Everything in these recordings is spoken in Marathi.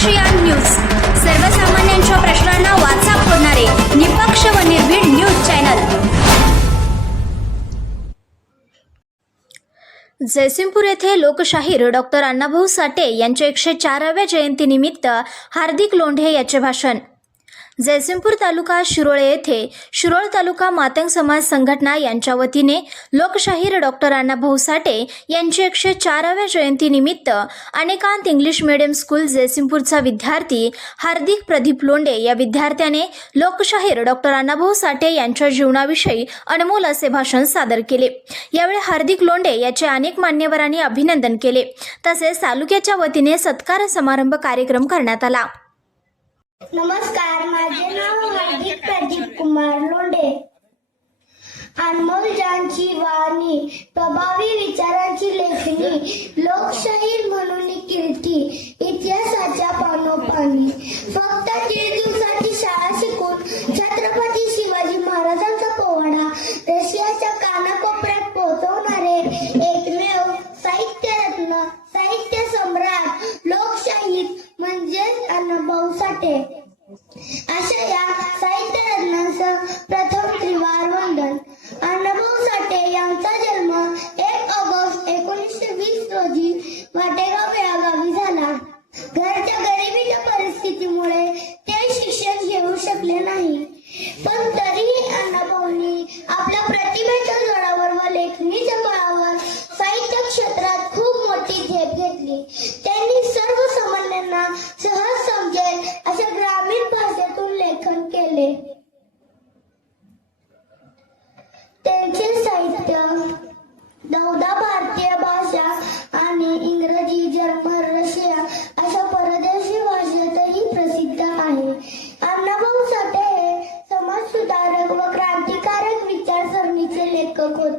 ASEAN news. सर्वसामान्यांच्या प्रश्नांना वाचा फोडणारे निपक्ष व निर्भीड न्यूज चॅनल. जयसिंगपूर येथे लोकशाहीर डॉक्टर अण्णाभाऊ साठे यांच्या एकशे चाराव्या जयंतीनिमित्त हार्दिक लोंढे याचे भाषण. जयसिंगपूर तालुका शिरोळे येथे शिरोळ तालुका मातंग समाज संघटना यांच्या वतीने लोकशाहीर डॉक्टर अण्णाभाऊ साठे यांची एकशे चाराव्या जयंतीनिमित्त अनेकांत इंग्लिश मिडियम स्कूल जयसिंगपूरचा विद्यार्थी हार्दिक प्रदीप लोंडे या विद्यार्थ्याने लोकशाहीर डॉक्टर अण्णाभाऊ साठे यांच्या जीवनाविषयी अनमोल असे भाषण सादर केले. यावेळी हार्दिक लोंडे याचे अनेक मान्यवरांनी अभिनंदन केले. तसेच तालुक्याच्या वतीने सत्कार समारंभ कार्यक्रम करण्यात आला. नमस्कार माझे नाव हार्दिक प्रदीप कुमार लोंढे. अनमोल जानची वाणी प्रभावी विचारांची लेखणी लोकशाहीर म्हणून कीर्ती इतिहासाच्या पानोपानी. फक्त दीड दिवसाची शाळा शिकून छत्रपती शिवाजी महाराजांचा पोवाडा रशियाच्या कानाकोपऱ्यात पोहोचवणारे एकमेव साहित्य रत्न साहित्य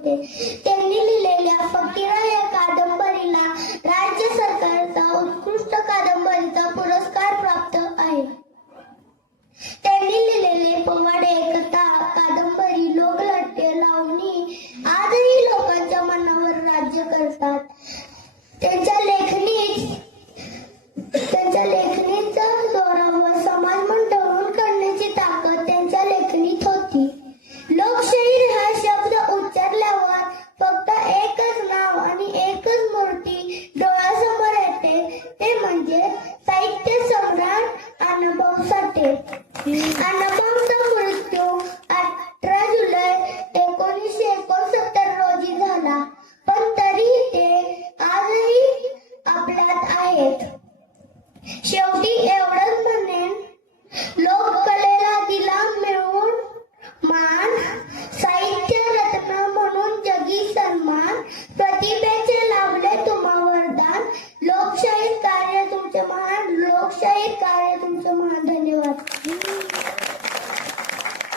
होते. त्यांनी लिहिलेल्या फकीरा या कादंबरीला राज्य सरकारचा उत्कृष्ट कादंबरीचा पुरस्कार प्राप्त आहे. त्यांनी लिहिलेले पवाड एकता कादंबरी लोकनाट्य लावणी आजही लोकांच्या मनावर राज्य करतात. त्यांच्या साठे मृत्यू? अठरा जुलै एकोणीसशे एकोणसत्तर रोजी झाला. पण तरी ते आजही आपल्यात आहेत. शेवटी एवढंच म्हणेन लोककलेला दिला मिळवून मान साहित्य रत्न म्हणून जगी सन्मान प्रतिभेचे लाभले तुम्हा वरदान. लोकशाही कार्य तुमचे महान लोकशाही कार्य तुमचे महान धन्यवाद